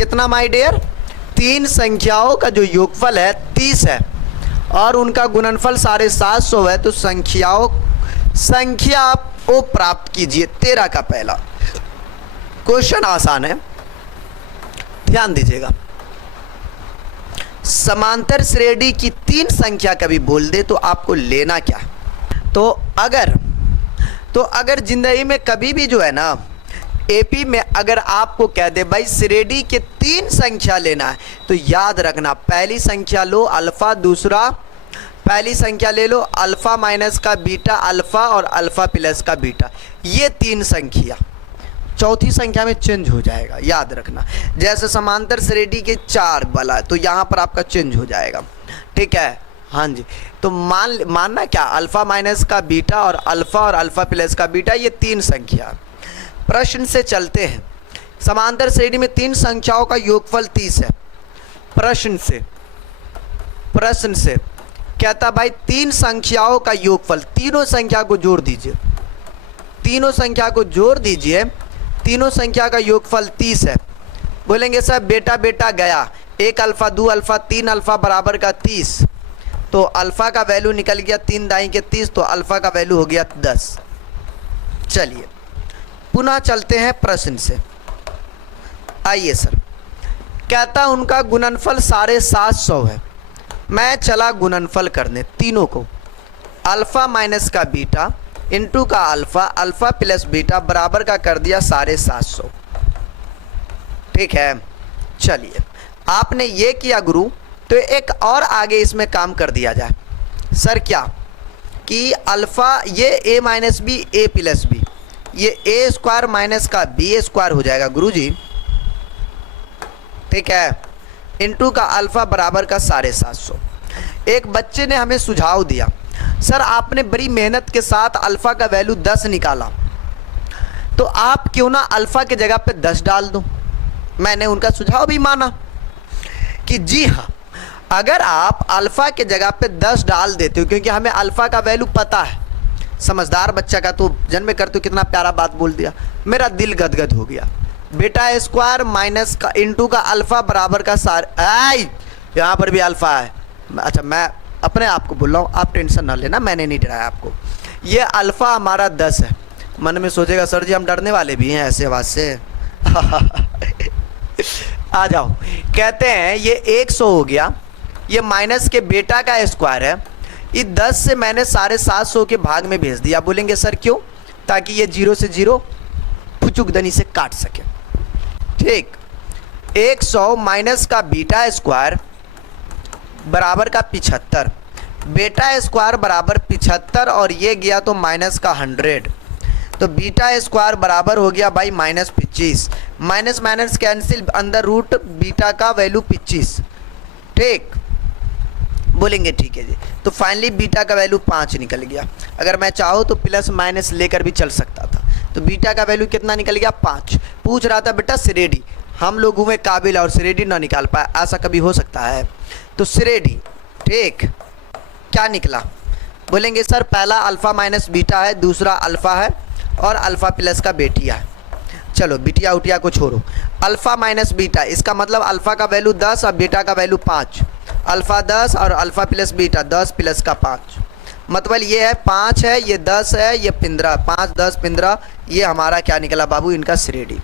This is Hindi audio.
कितना माय डियर? 3 संख्याओं का जो योगफल है 30 है और उनका गुणनफल 750 है। तो संख्या को प्राप्त कीजिए। 13 का पहला क्वेश्चन आसान है, ध्यान दीजिएगा। समांतर श्रेणी की 3 संख्या कभी बोल दे तो आपको लेना क्या? तो अगर जिंदगी में कभी भी जो है ना, एपी में अगर आपको कह दे भाई श्रेणी के 3 संख्या लेना है, तो याद रखना पहली संख्या लो अल्फा, पहली संख्या ले लो अल्फा माइनस का बीटा अल्फा और अल्फा प्लस का बीटा, ये 3 संख्या चौथी संख्या में चेंज हो जाएगा, याद रखना। जैसे समांतर श्रेणी के 4 वाला, तो यहाँ पर आपका चेंज हो जाएगा, ठीक है। हाँ जी, तो मानना क्या, अल्फा माइनस का बीटा और अल्फा प्लस का बीटा, ये 3 संख्या। प्रश्न से चलते हैं। समांतर श्रेणी में 3 संख्याओं का योगफल 30 है। प्रश्न से कहता भाई 3 संख्याओं का योगफल, तीनों संख्या को जोड़ दीजिए, तीनों संख्या को जोड़ दीजिए, तीनों संख्या का योगफल 30 है। बोलेंगे सर बेटा बेटा गया, 1 अल्फा 2 अल्फा 3 अल्फा बराबर का 30, तो अल्फा का वैल्यू निकल गया 3 दाई के 30, तो अल्फा का वैल्यू हो गया 10। चलिए पुनः चलते हैं प्रश्न से। आइए सर, कहता उनका गुणनफल 750 है। मैं चला गुणनफल करने तीनों को, अल्फा माइनस का बीटा इंटू का अल्फा प्लस बीटा बराबर का कर दिया 750, ठीक है। चलिए आपने ये किया गुरु, तो एक और आगे इसमें काम कर दिया जाए। सर क्या कि अल्फा ये a minus B A plus B, ये ए स्क्वायर माइनस का बी स्क्वायर हो जाएगा गुरु जी, ठीक है, इंटू का अल्फा बराबर का 750। एक बच्चे ने हमें सुझाव दिया, सर आपने बड़ी मेहनत के साथ अल्फा का वैल्यू 10 निकाला, तो आप क्यों ना अल्फा के जगह पे 10 डाल दो। मैंने उनका सुझाव भी माना कि जी हाँ, अगर आप अल्फा के जगह पे 10 डाल देते हो, क्योंकि हमें अल्फा का वैल्यू पता है, समझदार बच्चा का तो जन्म करते हो, कितना प्यारा बात बोल दिया, मेरा दिल गदगद हो गया। बेटा स्क्वायर माइनस का इंटू का अल्फा बराबर का यहाँ पर भी अल्फा है। अच्छा मैं अपने आप को बोल रहा हूँ, आप टेंशन ना लेना, मैंने नहीं डराया आपको। ये अल्फ़ा हमारा 10 है। मन में सोचेगा सर जी हम डरने वाले भी हैं ऐसे आवाज़ से आ जाओ। कहते हैं ये 100 हो गया, ये माइनस के बेटा का स्क्वायर है, ये 10 से मैंने 750 के भाग में भेज दिया। बोलेंगे सर क्यों? ताकि ये 0 से 0 फुचुकदनी से काट सके, ठीक। 100 माइनस का बीटा स्क्वायर बराबर का 75, बेटा स्क्वायर बराबर 75 और ये गया तो माइनस का 100, तो बीटा स्क्वायर बराबर हो गया भाई -25, माइनस माइनस कैंसिल, अंदर रूट बीटा का वैल्यू 25, ठीक। बोलेंगे ठीक है जी, तो फाइनली बीटा का वैल्यू 5 निकल गया। अगर मैं चाहूँ तो प्लस माइनस लेकर भी चल सकता था, तो बीटा का वैल्यू कितना निकल गया 5। पूछ रहा था बेटा श्रेणी, हम लोग हुए काबिल और श्रेणी ना निकाल पाए, ऐसा कभी हो सकता है, तो श्रेणी, ठीक। क्या निकला? बोलेंगे सर पहला अल्फ़ा माइनस बीटा है, दूसरा अल्फ़ा है और अल्फ़ा प्लस का बेटिया है। चलो बिटिया उटिया को छोड़ो, अल्फ़ा माइनस बीटा, इसका मतलब अल्फ़ा का वैल्यू 10 और बीटा का वैल्यू 5, अल्फ़ा 10 और अल्फ़ा प्लस बीटा 10 प्लस का 5, मतलब ये है 5 है, ये 10 है, ये 15, 5 10 15, ये हमारा क्या निकला बाबू, इनका श्रेणी।